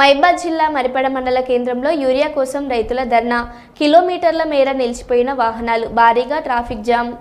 మహిబాద్ జిల్లా మరిపడ మండల కేంద్రంలో యూరియా కోసం రైతుల ధర్నా. కిలోమీటర్ల మేర నిలిచిపోయిన వాహనాలు. భారీగా ట్రాఫిక్ జామ్.